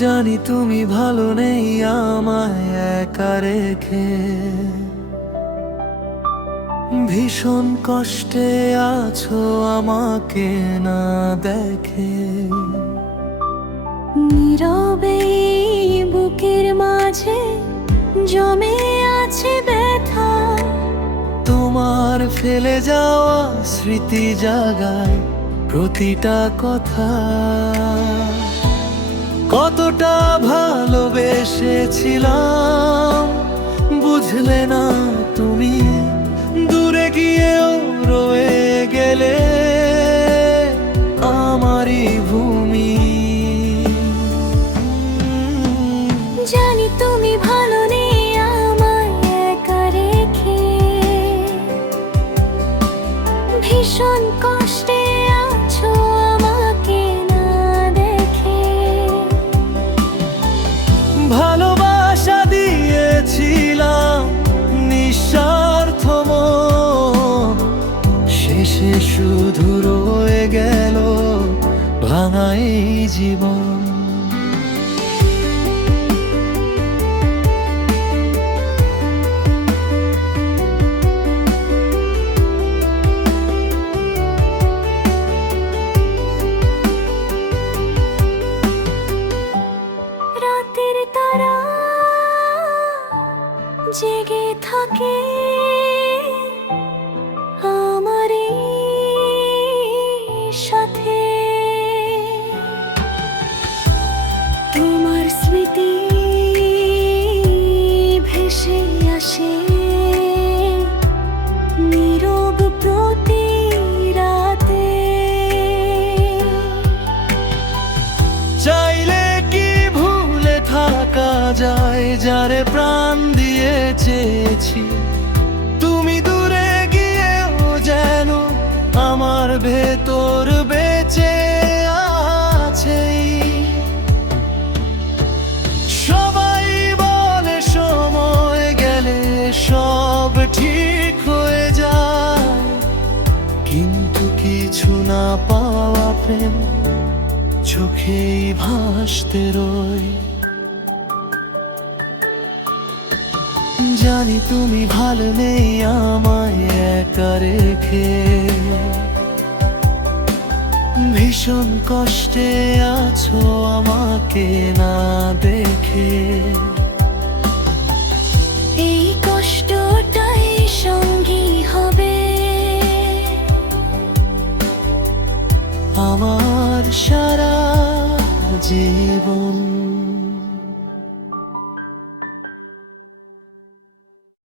জানি তুমি ভালো নেই আমায় একা রেখে, ভীষণ কষ্টে আছো আমাকে না দেখে। নীরবে বুকের মাঝে জমে আছে ব্যথা, তোমার ফেলে যাওয়া স্মৃতি জাগায় প্রতিটা কথা। কতটা ভালোবেসেছিলাম বুঝলে না তুমি, দূরে গিয়েও রয়ে গেলে আমারই ভূমি। জানি তুমি ভালো নেই আমায় একা রেখে, ভীষণ কষ্টে আছো আমাকে না দেখে। ভালোবাসা দিয়েছিলাম নিঃস্বার্থ মন, শেষে শুধু রয়ে গেল ভাঙা এই জীবন। রাতের তারা জেগে থাকে আমারই সাথে, তোমার স্মৃতি ভেসে আসে নীরব প্রতি রাতে। চাইলে কি ভুলে থাকা যায় যারে প্রাণ দিয়ে চেয়েছি, তুমি দূরে গিয়েও যেন আমার ভেতর বেঁচে আছে। সবাই বলে সময় গেলে সব ঠিক হয়ে যায়, কিন্তু কিছু না পাওয়া প্রেম চোখেই ভাসতে রই। জানি তুমি ভালো নেই আমায় একা রেখে, ভীষণ কষ্টে আছো আমাকে না দেখে। এই কষ্টটাই সঙ্গী হবে আমার সারা জীবন।